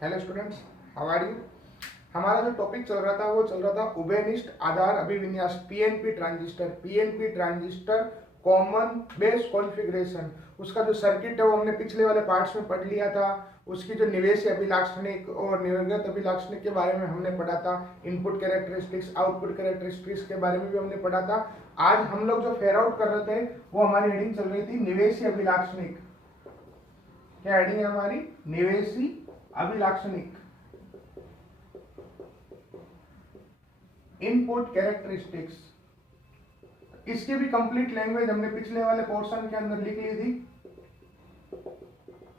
Hello students, how are you. हमारा जो topic चल रहा था वो चल रहा था उभयनिष्ठ आधार अभिविन्यास PNP transistor common base configuration. उसका जो सर्किट है वो हमने पिछले वाले पार्ट्स में पढ़ लिया था। उसकी जो निवेशी अभिलाक्षणिक और निर्गत अभिलाक्षणिक के बारे में हमने पढ़ा था। इनपुट कैरेक्टरिस्टिक्स, आउटपुट कैरेक्टरिस्टिक्स के बारे में भी हमने पढ़ा था। आज हम लोग जो फेयर आउट कर रहे थे वो हमारी हेडिंग चल रही थी निवेशी अभिलाक्षणिक। क्या हेडिंग है हमारी? निवेशी अभिलाक्षणिक, इनपुट कैरेक्टरिस्टिक्स। इसकी भी कंप्लीट लैंग्वेज हमने पिछले वाले पोर्शन के अंदर लिख ली थी।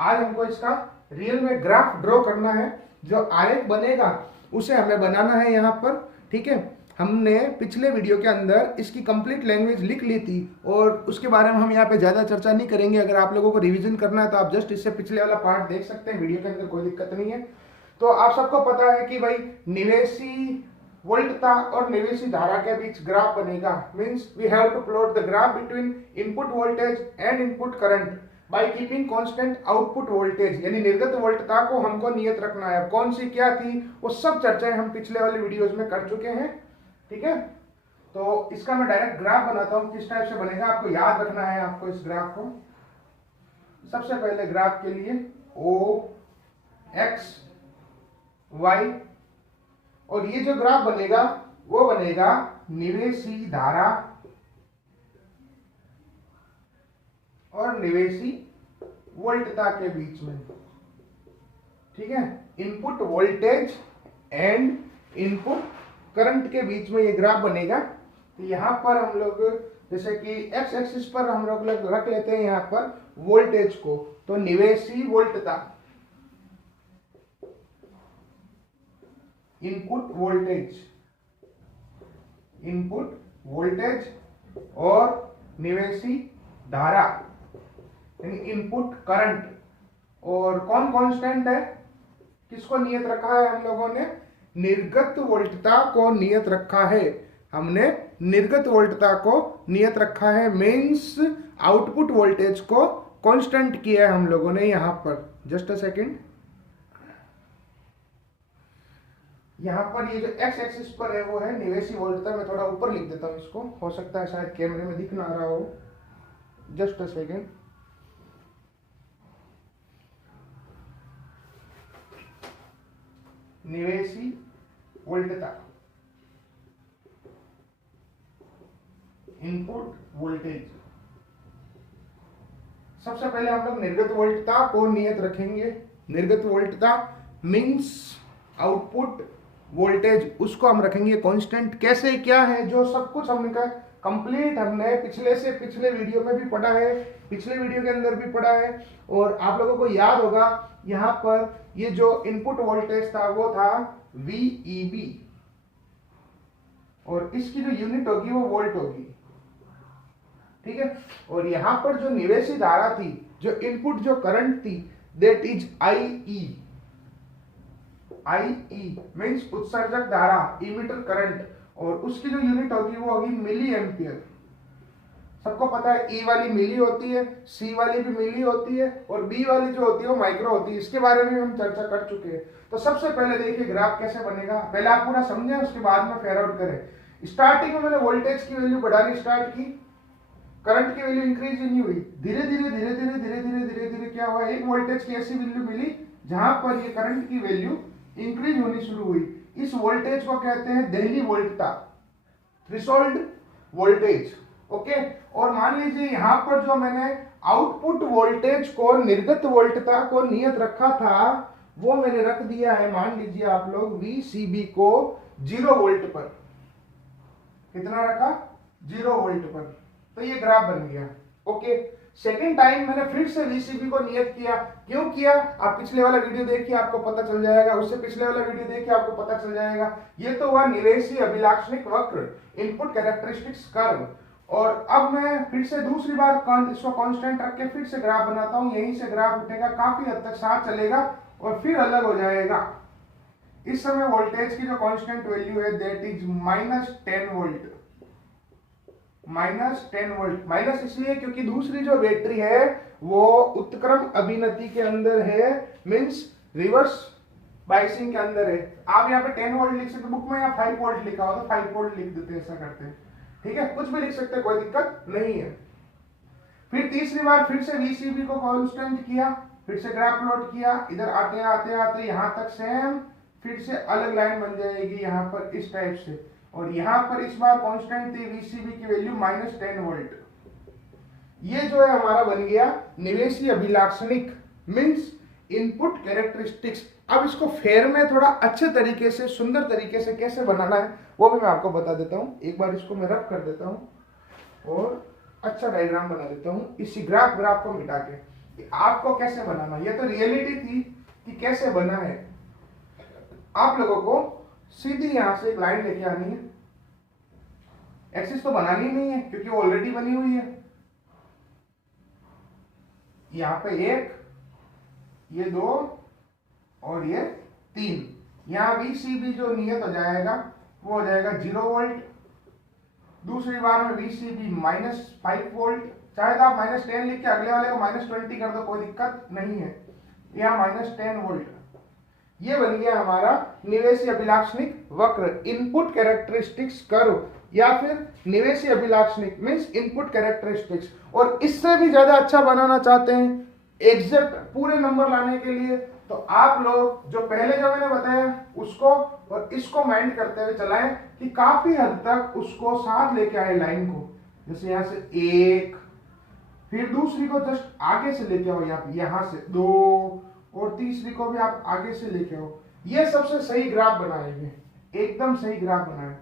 आज हमको इसका रियल में ग्राफ ड्रॉ करना है। जो आरेख बनेगा उसे हमें बनाना है यहाँ पर, ठीक है। हमने पिछले वीडियो के अंदर इसकी कंप्लीट लैंग्वेज लिख ली थी और उसके बारे में हम यहाँ पे ज़्यादा चर्चा नहीं करेंगे। अगर आप लोगों को रिवीजन करना है तो आप जस्ट इससे पिछले वाला पार्ट देख सकते हैं, वीडियो के अंदर कोई दिक्कत नहीं है। तो आप सबको पता है कि भाई निवेशी वोल्टता और निवेशी धारा के बीच ग्राफ बनेगा। Means we have to plot the graph between input voltage and input current by keeping constant output voltage, यानी निर्गत वोल्टता को हमको नियत रखना है। कौन सी क्या थी वो सब चर्चाएं हम पिछले वाले वीडियोस में कर चुके हैं, ठीक है। तो इसका मैं डायरेक्ट ग्राफ बनाता हूं, किस टाइप से बनेगा आपको याद रखना है। आपको इस ग्राफ को सबसे पहले ग्राफ के लिए ओ एक्स वाई, और ये जो ग्राफ बनेगा वो बनेगा निवेशी धारा और निवेशी वोल्टता के बीच में, ठीक है। Input voltage and input current के बीच में ये ग्राफ बनेगा। तो यहां पर हम लोग जैसे कि एक्स एक्सिस पर हम लोग रख लेते हैं यहाँ पर वोल्टेज को, तो निवेशी वोल्टता, इनपुट वोल्टेज और निवेशी धारा यानी इनपुट करंट। और कौन कांस्टेंट है, किसको नियत रखा है हम लोगों ने? निर्गत वोल्टता को नियत रखा है। हमने निर्गत वोल्टता को नियत रखा है, मींस आउटपुट वोल्टेज को कांस्टेंट किया है हम लोगों ने यहाँ पर। जस्ट अ सेकेंड, यहाँ पर ये जो एक्स एक्सिस पर है वो है निवेशी वोल्टता। मैं थोड़ा ऊपर लिख देता हूँ इसको, हो सकता है शायद कैमरे में दिख ना रहा हो। जस्ट अ सेकेंड, निवेशी वोल्टता, इनपुट वोल्टेज। सबसे पहले हम लोग निर्गत वोल्टता को नियत रखेंगे। निर्गत वोल्टता मींस आउटपुट वोल्टेज, उसको हम रखेंगे कांस्टेंट। कैसे क्या है, जो सब कुछ हमने कंप्लीट हमने पिछले वीडियो में भी पढ़ा है, पिछले वीडियो के अंदर भी पढ़ा है। और आप लोगों को याद होगा यहाँ पर ये जो इनपुट वोल्टेज था वो था VEB, और इसकी जो यूनिट होगी वो वोल्ट होगी, ठीक है। और यहाँ पर जो निवेशी धारा थी, जो इनपुट जो करंट थी, दैट इज IE मीन्स उत्सर्जक धारा, इमिटर करंट, और उसकी जो यूनिट होगी वो होगी मिली एम्पियर। सबको पता है E वाली मिली होती है, C वाली भी मिली होती है, और B वाली जो होती है वो माइक्रो होती है। इसके बारे में हम चर्चा कर चुके हैं। तो सबसे पहले देखिए ग्राफ कैसे बनेगा, पहले आप पूरा समझें, उसके बाद में फेयर आउट करें। स्टार्टिंग में मैंने वोल्टेज की वैल्यू बढ़ानी स्टार्ट की, करंट की वैल्यू इंक्रीज ही नहीं हुई। धीरे धीरे क्या हुआ, एक वोल्टेज की ऐसी वैल्यू मिली जहां पर ये करंट की वैल्यू इंक्रीज होनी शुरू हुई। इस वोल्टेज को कहते हैं देहली वोल्टता, थ्रेशोल्ड वोल्टेज, ओके। और मान लीजिए यहाँ पर जो मैंने आउटपुट वोल्टेज को, निर्गत वोल्टता को नियत रखा था, वो मैंने रख दिया है, मान लीजिए आप लोग VCB को 0 वोल्ट पर। कितना रखा? 0 वोल्ट पर। तो ये ग्राफ बन गया, ओके। सेकेंड टाइम मैंने फिर से VCB को नियत किया। क्यों किया? आप पिछले वाला वीडियो देखिए आपको पता चल जाएगा, उससे पिछले वाला वीडियो देखिए आपको पता चल जाएगा। ये तो हुआ निवेशी अभिलाक्षणिक वक्र, इनपुट कैरेक्टरिस्टिक्स कर्व। और अब मैं फिर से दूसरी बार इसको कांस्टेंट रख के फिर से ग्राफ बनाता हूं। यहीं से ग्राफ उठेगा, काफी हद तक साथ चलेगा और फिर अलग हो जाएगा। इस समय वोल्टेज की जो कांस्टेंट वैल्यू है that is -10 volt. -10 volt, minus इसलिए क्योंकि दूसरी जो बैटरी है वो उत्क्रम अभिनति के अंदर है, मींस रिवर्स बाइसिंग के अंदर है। आप यहाँ पे 10 वोल्ट लिख सकते, बुक में यहाँ 5 वोल्ट लिखा हो तो 5 वोल्ट लिख देते हैं, ऐसा करते हैं, ठीक है, कुछ भी लिख सकते हैं, कोई दिक्कत नहीं है। फिर तीसरी बार फिर से VCB को कांस्टेंट किया, फिर से ग्राफ प्लॉट किया, इधर आते आते आते यहाँ तक सेम, फिर से अलग लाइन बन जाएगी यहाँ पर इस टाइप से, और यहाँ पर इस बार कांस्टेंट थी VCB की वैल्यू -10 वोल्ट। ये जो है हमारा बन गया निवेशी अभिलाक्षणिक, मींस इनपुट कैरेक्टरिस्टिक्स। अब इसको फेयर में थोड़ा अच्छे तरीके से, सुंदर तरीके से कैसे बनाना है वो भी मैं आपको बता देता हूँ। एक बार इसको मैं रब कर देता हूँ और अच्छा डायग्राम बना देता हूँ इसी ग्राफ को मिटा के, कि आपको कैसे बनाना। ये तो रियलिटी थी कि कैसे बना है। आप लोगों को सीधी यहां से एक लाइन लेके आनी है, एक्सिस तो बनानी नहीं है क्योंकि वो ऑलरेडी बनी हुई है। यहां पे 1, ये 2 और ये 3। यहां VCB जो नियत हो जाएगा वो हो जाएगा 0 वोल्ट। दूसरी बार में VCB -5 वोल्ट, चाहे तो आप -10 लिख के अगले वाले को -20 कर दो, कोई दिक्कत नहीं है। यहाँ -10 वोल्ट। ये बन गया हमारा निवेशी अभिलाक्षणिक वक्र, इनपुट कैरेक्टरिस्टिक्स कर्व, या फिर निवेशी अभिलाक्षणिक मींस इनपुट कैरेक्टरिस्टिक्स। और इससे भी ज्यादा अच्छा बनाना चाहते हैं एग्जैक्ट पूरे नंबर लाने के लिए, तो आप लोग जो पहले जो मैंने बताया उसको और इसको माइंड करते हुए चलाएं कि काफी हद तक उसको साथ लेके आए लाइन को। जैसे यहाँ से 1, फिर दूसरी को जस्ट आगे से लेके आओ, यहाँ से 2, और तीसरी को भी आप आगे से लेके आओ। ये सबसे सही ग्राफ बनाएंगे, एकदम सही ग्राफ बनाए।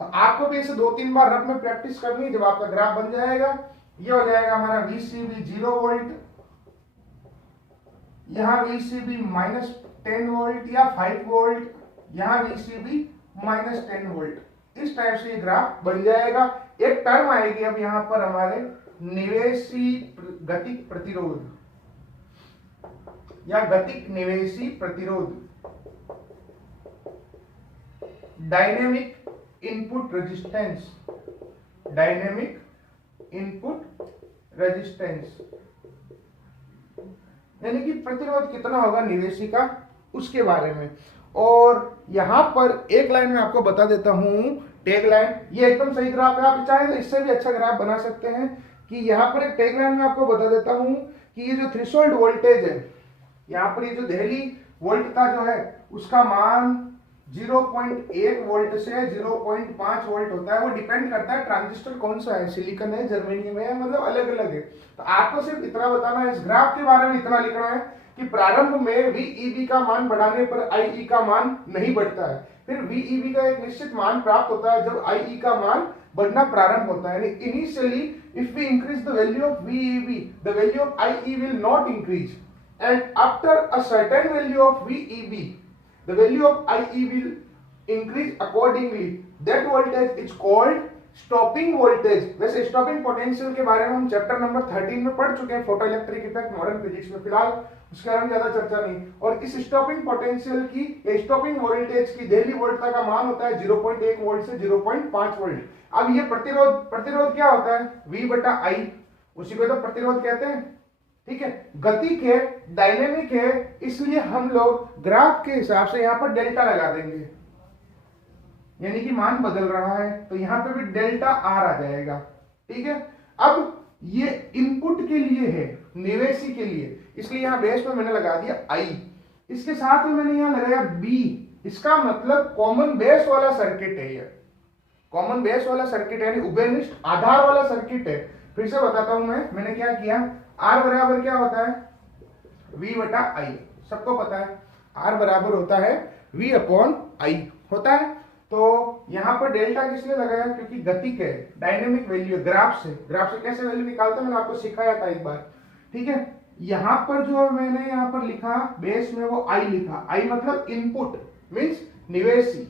तो आपको भी इसे 2-3 बार रफ में प्रैक्टिस करनी है। जब आपका ग्राफ बन जाएगा, ये हो जाएगा हमारा VCB 0 वोल्ट, यहाँ VCB -10 वोल्ट या 5 वोल्ट, यहाँ VCB -10 वोल्ट। इस टाइप से ये ग्राफ बन जाएगा। एक टर्म आएगी अब यहाँ पर हमारे निवेशी गतिक प्रतिरोध या गतिक निवेशी प्रतिरोध, dynamic input resistance, dynamic input resistance, यानी कि प्रतिरोध कितना होगा निवेशी का, उसके बारे में। और यहां पर एक लाइन में आपको बता देता हूं, टैग लाइन, ये एकदम सही ग्राफ है। आप चाहे तो इससे भी अच्छा ग्राफ बना सकते हैं। कि यहां पर एक टैग लाइन में आपको बता देता हूं कि ये जो थ्रेशोल्ड वोल्टेज है, यहाँ पर ये जो दहली वोल्ट का जो है उसका मान 0.1 वोल्ट से 0.5 वोल्ट होता है। वो डिपेंड करता है ट्रांजिस्टर कौन सा है, सिलिकॉन है, जर्मेनियम है, मतलब अलग अलग है। तो आपको सिर्फ इतना बताना है, इस ग्राफ के बारे में इतना लिखना है कि प्रारंभ में VEB का मान बढ़ाने पर IE का मान नहीं बढ़ता है। फिर VEB का एक निश्चित मान प्राप्त होता है जब IE का मान बढ़ना प्रारंभ होता है। Initially if we increase the value of VEB, the value of IE will not increase, and after a certain value of VEB, the value of IE will increase accordingly. That voltage is called stopping voltage। वैसे stopping potential के बारे में हम chapter number 13 में पढ़ चुके हैं, photo electric effect modern physics में, फिलहाल उसके बारे में ज्यादा चर्चा नहीं। और इस स्टॉपिंग पोटेंशियल की, स्टॉपिंग वोल्टेज की दहली वोल्टता का मान होता है 0.1 वोल्ट से 0.5 वोल्ट। अब ये प्रतिरोध क्या होता है, V/I, उसी को तो प्रतिरोध कहते हैं, ठीक है। गतिक है, डायनेमिक है, इसलिए हम लोग ग्राफ के हिसाब से यहाँ पर डेल्टा लगा देंगे, यानी कि मान बदल रहा है तो यहाँ पे भी डेल्टा R आ जाएगा, ठीक है। अब ये इनपुट के लिए है, निवेशी के लिए, इसलिए यहाँ बेस पे मैंने लगा दिया I, इसके साथ में मैंने यहाँ लगाया B। इसका मतलब कॉमन बेस वाला सर्किट है, ये कॉमन बेस वाला सर्किट है, यानी उभयनिष्ठ आधार वाला सर्किट है। फिर से बताता हूं मैंने क्या किया। R बराबर क्या होता है, V/I, सबको पता है R बराबर होता है V/I होता है। तो यहां पर डेल्टा किसने लगाया, क्योंकि गतिक है, डायनेमिक वैल्यू है। ग्राफ से कैसे वैल्यू निकालते हैं मैंने आपको सिखाया था एक बार, ठीक है। यहां पर जो मैंने यहां पर लिखा बेस में वो I लिखा, I मतलब इनपुट मींस निवेशी,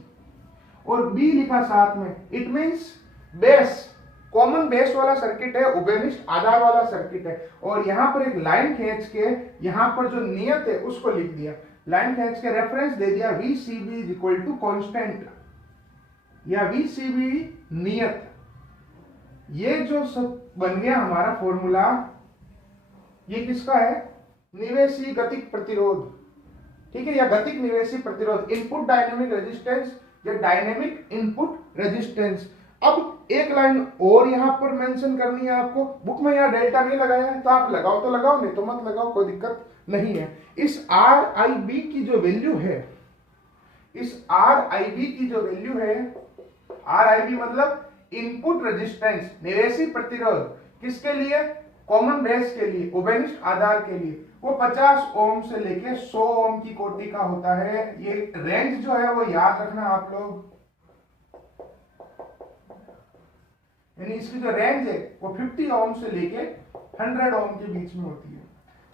और B लिखा साथ में, it means base, common base वाला सर्किट है, उभयनिष्ठ आधार वाला सर्किट है। और यहां पर एक लाइन खींच के यहां पर जो नियत है उसको लिख दिया, लाइन खींच के रेफरेंस दे दिया VCB = कांस्टेंट या VCB नियत। ये जो सब बन गया हमारा फॉर्मूला, ये किसका है, निवेशी गतिक प्रतिरोध, ठीक है, या गतिक निवेशी प्रतिरोध, इनपुट डायनेमिक रेजिस्टेंस या डायनेमिक इनपुट रेजिस्टेंस। अब एक लाइन और यहां पर मेंशन करनी है आपको, बुक में यहाँ डेल्टा नहीं लगाया है, तो आप लगाओ तो लगाओ, नहीं तो मत लगाओ, कोई दिक्कत नहीं है। इस RIB की जो वैल्यू है, इस RIB की जो वैल्यू है, RIB मतलब इनपुट रेजिस्टेंस, निवेशी प्रतिरोध, किसके लिए, कॉमन बेस के लिए, उभयनिष्ठ आधार के लिए, वो 50 ओम से लेके 100 ओम की कोटि का होता है। ये रेंज जो है वो याद रखना आप लोग, यानी इसकी जो रेंज है वो 50 ओम से लेके 100 ओम के बीच में होती है।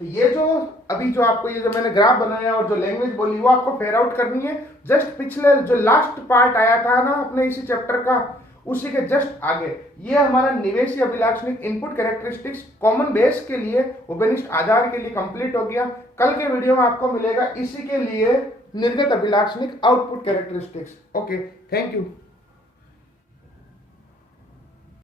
तो ये जो अभी जो आपको ये जो मैंने ग्राफ बनाया और जो लैंग्वेज बोली वो आपको फेयर आउट करनी है। जस्ट पिछले जो लास्ट पार्ट आया था ना अपने इसी चैप्टर का, उसी के जस्ट आगे ये हमारा निवेशी अभिलाक्षणिक इनपुट कैरेक्टरिस्टिक्स कॉमन बेस के लिए, उभयनिष्ठ आधार के लिए कंप्लीट हो गया। कल के वीडियो में आपको मिलेगा इसी के लिए निर्गत अभिलाक्षणिक output characteristics. Okay, thank you.